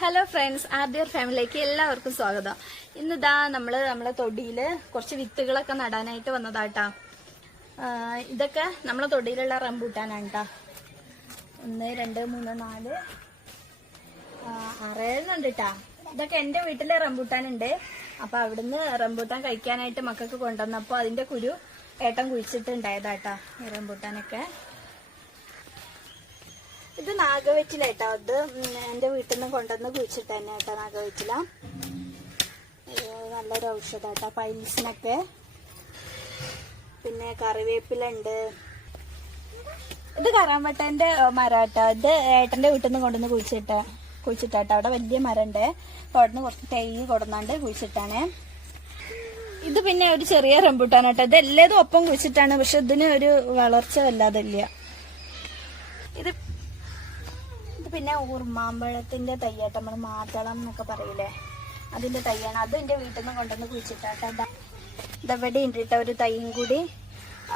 Hello friends ആദ്യ ഫാമിലിയിലേക്ക് എല്ലാവർക്കും സ്വാഗതം. ഇന്ന് ഇന്നിതാ നമ്മൾ നമ്മളെ തൊടിയിൽ കുറച്ച് വിത്തുകളൊക്കെ നടാനായിട്ട് വന്നതാട്ടാ. ഇതൊക്കെ നമ്മളെ തൊടിയിലുള്ള റംബൂട്ടാനാണ് കേട്ടാ ഒന്ന് രണ്ട് മൂന്ന് നാല്. ആറേഴുന്നുണ്ട് കേട്ടാ ഇതൊക്കെ എന്റെ വീട്ടിലെ റംബൂട്ടാൻ ഉണ്ട് അപ്പൊ അവിടുന്ന് റംബൂട്ടാൻ കഴിക്കാനായിട്ട് മക്കൾക്ക് കൊണ്ടുവന്നപ്പോ അതിന്റെ കുരു ഏട്ടൻ കുഴിച്ചിട്ടുണ്ടായതാട്ടാ ഈ റംബൂട്ടാനൊക്കെ. ഇത് നാഗവെറ്റിലേട്ടോ ഇത് അത് എന്റെ വീട്ടിൽ നിന്ന് കൊണ്ടുവന്ന് കുഴിച്ചിട്ട് തന്നെ കേട്ടോ നാഗവെറ്റില. നല്ലൊരു ഔഷധം കേട്ടോ പൈൽസിനൊക്കെ. പിന്നെ കറിവേപ്പില ഉണ്ട്. ഇത് കറാമ്പട്ടന്റെ മരാട്ടോ ഇത് ഏട്ടന്റെ വീട്ടിൽ നിന്ന് കൊണ്ടുവന്ന് കുഴിച്ചിട്ട കുഴിച്ചിട്ടാട്ടോ. അവിടെ വലിയ മരണ്ട് അപ്പൊ അവിടുന്ന് കുറച്ച് തേങ്ങ കൊടുന്നാണ്ട് കുഴിച്ചിട്ടാണ്. ഇത് പിന്നെ ഒരു ചെറിയ റംബൂട്ടാനാട്ടോ ഇത് എല്ലാതും ഒപ്പം കുഴിച്ചിട്ടാണ്. പക്ഷെ ഇതിന് ഒരു വളർച്ച വല്ലാതില്ല ഇത് പിന്നെ ഊർമാമ്പഴത്തിന്റെ തയ്യാട്ട് നമ്മൾ മാതളം എന്നൊക്കെ പറയില്ലേ അതിന്റെ തയ്യാണ്. അത് എന്റെ വീട്ടിൽ നിന്ന് കൊണ്ടുവന്ന് കുഴിച്ചിട്ടാട്ട. ഇതവിടെ ഉണ്ട് കേട്ടോ ഒരു തൈയും കൂടി.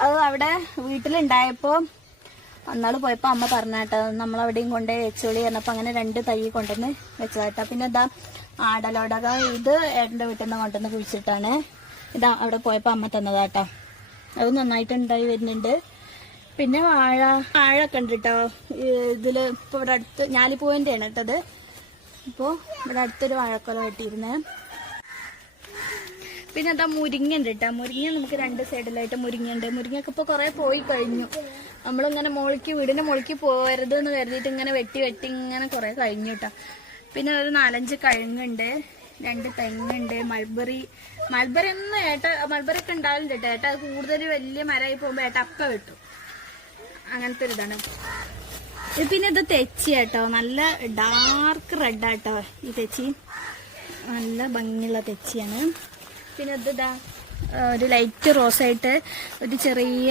അത് അവിടെ വീട്ടിലുണ്ടായപ്പോ അന്നാൾ പോയപ്പോ അമ്മ പറഞ്ഞാട്ടോ നമ്മളവിടെയും കൊണ്ട് വെച്ചോളി പറഞ്ഞപ്പോ അങ്ങനെ രണ്ട് തൈ കൊണ്ടുവന്ന് വെച്ചതാട്ടാ. പിന്നെ ഇതാ ആടലോടക ഇത് ഏട്ടന്റെ വീട്ടിൽ നിന്ന് കൊണ്ടുവന്ന് കുഴിച്ചിട്ടാണ്. ഇതാ അവിടെ പോയപ്പോ അമ്മ തന്നതാട്ടോ. അത് നന്നായിട്ട് ഉണ്ടായി വരുന്നുണ്ട്. പിന്നെ വാഴ വാഴ ഒക്കെ ഉണ്ട് കേട്ടോ ഇതിൽ ഇപ്പൊ ഇവിടെ അടുത്ത് ഞാലിപ്പൂവിന്റെ ആണ് കേട്ടത്. ഇപ്പോ ഇവിടെ അടുത്തൊരു വാഴക്കൊല വെട്ടിയിരുന്നേ. പിന്നെ എന്താ മുരിങ്ങ ഉണ്ട് കേട്ടോ മുരിങ്ങ നമുക്ക് രണ്ട് സൈഡിലായിട്ട് മുരിങ്ങ ഉണ്ട് മുരിങ്ങയൊക്കെ ഇപ്പൊ കൊറേ പോയി കഴിഞ്ഞു. നമ്മളിങ്ങനെ മുളക്കി വീടിന്റെ മുളക്കി പോകരുത് എന്ന് കരുതിയിട്ട് ഇങ്ങനെ വെട്ടി വെട്ടി ഇങ്ങനെ കൊറേ കഴിഞ്ഞു കേട്ടോ പിന്നെ ഒരു നാലഞ്ച് കഴുങ്ങുണ്ട്. രണ്ട് തെങ്ങുണ്ട്. മൾബറി മൾബറി ഒന്നും ഏട്ട മൾബറി ഒക്കെ ഉണ്ടാവില്ല കേട്ടോ ഏട്ട അത് കൂടുതൽ വലിയ മരമായി പോകുമ്പോ ഏട്ട അപ്പ വെട്ടും. അങ്ങനത്തെ ഒരു ഇതാണ് പിന്നെ ഇത് തെച്ചി കേട്ടോ നല്ല ഡാർക്ക് റെഡ് ആട്ടോ ഈ തെച്ചി. നല്ല ഭംഗിയുള്ള തെച്ചിയാണ്. പിന്നെ ഇത് ഇതാ ഒരു ലൈറ്റ് റോസ് ആയിട്ട് ഒരു ചെറിയ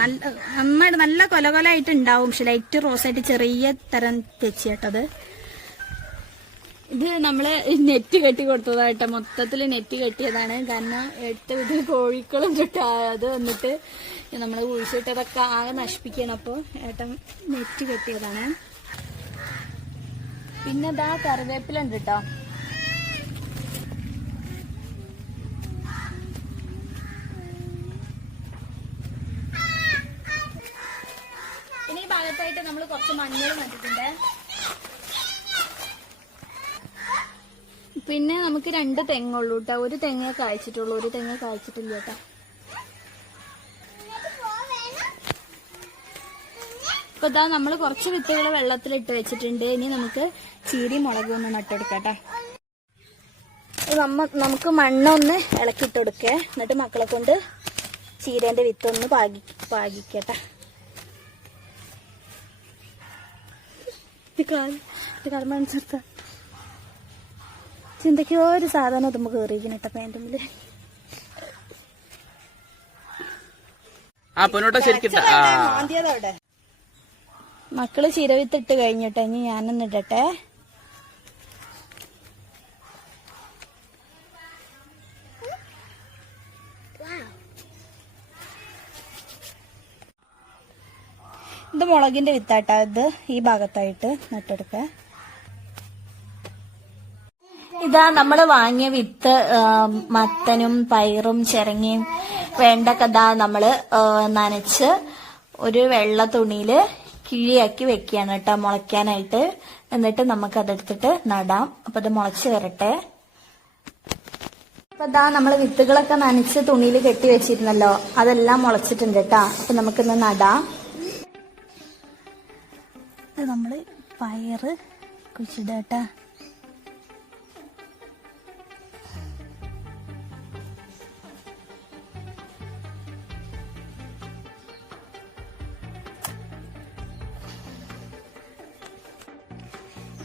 നല്ല നന്നായിട്ട് നല്ല കൊല കൊല ആയിട്ട് ഉണ്ടാവും പക്ഷെ ലൈറ്റ് റോസ് ആയിട്ട് ചെറിയ തരം തെച്ചി കേട്ടത് ഇത് നമ്മൾ നെറ്റ് കെട്ടി കൊടുത്തതായിട്ട്. മൊത്തത്തിൽ നെറ്റ് കെട്ടിയതാണ്. കാരണം എടുത്ത വീട്ടിൽ കോഴിക്കളും ചുട്ട് അത് വന്നിട്ട് നമ്മൾ കുഴിച്ചിട്ടതൊക്കെ ആകെ നശിപ്പിക്കണം അപ്പൊ ഏട്ടൻ നെറ്റ് കെട്ടിയതാണ്. പിന്നെ ഇതാ കറിവേപ്പില ഉണ്ട് കേട്ടോ ഇനി ഭാഗത്തായിട്ട് നമ്മൾ കുറച്ച് മഞ്ഞൾ നട്ടിട്ടുണ്ട് പിന്നെ നമുക്ക് രണ്ട് തെങ്ങുള്ളൂ കേട്ടോ ഒരു തെങ്ങേ കായ്ച്ചിട്ടുള്ളൂ ഒരു തെങ്ങേ കായ്ച്ചിട്ടില്ല കേട്ടോ ഇപ്പൊ ഇതാ നമ്മൾ കുറച്ച് വിത്തുകൾ വെള്ളത്തിലിട്ട് വെച്ചിട്ടുണ്ട് ഇനി നമുക്ക് ചീരി മുളകും ഒന്ന് നട്ടെടുക്കാം നമ്മ നമുക്ക് മണ്ണൊന്ന് ഇളക്കിയിട്ട് കൊടുക്കേ എന്നിട്ട് മക്കളെ കൊണ്ട് ചീരേന്റെ വിത്തൊന്ന് പാകി പാകിക്കട്ടെ കാൽ ഇത് മനസ്സിലാ ഒരു സാധനം നമുക്ക് കയറിയിരിക്കണം കേട്ടോ പാന്റും മക്കൾ ചിരവിത്തിട്ട് കഴിഞ്ഞിട്ടെ ഇനി ഞാനൊന്ന് ഇടട്ടെ. ഇത് മുളകിന്റെ വിത്താട്ടാ ഇത് ഈ ഭാഗത്തായിട്ട് നട്ടെടുക്ക. ഇതാ നമ്മൾ വാങ്ങിയ വിത്ത് മത്തനും പയറും ചിരങ്ങയും വേണ്ട കഥ നമ്മൾ നനച്ച് ഒരു വെള്ള തുണിയിൽ കിഴിയാക്കി വെക്കുകയാണ് കേട്ടോ മുളയ്ക്കാനായിട്ട്. എന്നിട്ട് നമുക്ക് അതെടുത്തിട്ട് നടാം. അപ്പൊ അത് മുളച്ച് വരട്ടെ. അപ്പൊ ഇതാ നമ്മൾ വിത്തുകളൊക്കെ നനച്ച് തുണിയിൽ കെട്ടി വെച്ചിരുന്നല്ലോ അതെല്ലാം മുളച്ചിട്ടുണ്ട് കേട്ടാ. അപ്പൊ നമുക്കിന്ന് നടാം. ഇത് നമ്മൾ പയറ് കുഴിച്ചിടട്ടാ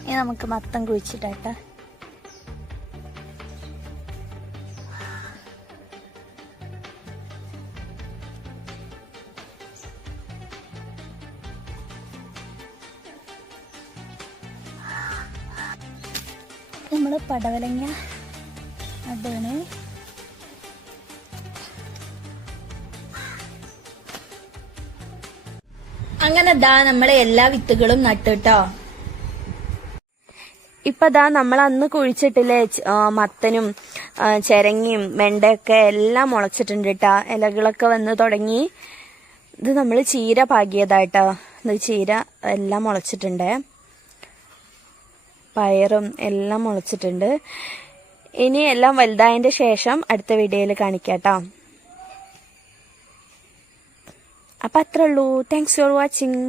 ഇനി നമുക്ക് മത്തം കുഴിച്ചിട്ടാട്ട. നമ്മൾ പടവലങ്ങ അതാണ് അങ്ങനെ ദാ നമ്മളെ എല്ലാ വിത്തുകളും നട്ടുട്ടോ. ഇപ്പൊ ദാ നമ്മൾ അന്ന് കുഴിച്ചിട്ടില്ലേ മത്തനും ചെരങ്ങയും വെണ്ടയൊക്കെ എല്ലാം മുളച്ചിട്ടുണ്ട് കേട്ടാ ഇലകളൊക്കെ വന്ന് തുടങ്ങി. ഇത് നമ്മൾ ചീര പാകിയതായിട്ടോ. ഇത് ചീര എല്ലാം മുളച്ചിട്ടുണ്ട്. പയറും എല്ലാം മുളച്ചിട്ടുണ്ട്. ഇനി എല്ലാം വലുതായതിന്റെ ശേഷം അടുത്ത വീഡിയോയിൽ കാണിക്കാട്ടോ. അപ്പൊ അത്രേ ഉള്ളൂ. Thanks for watching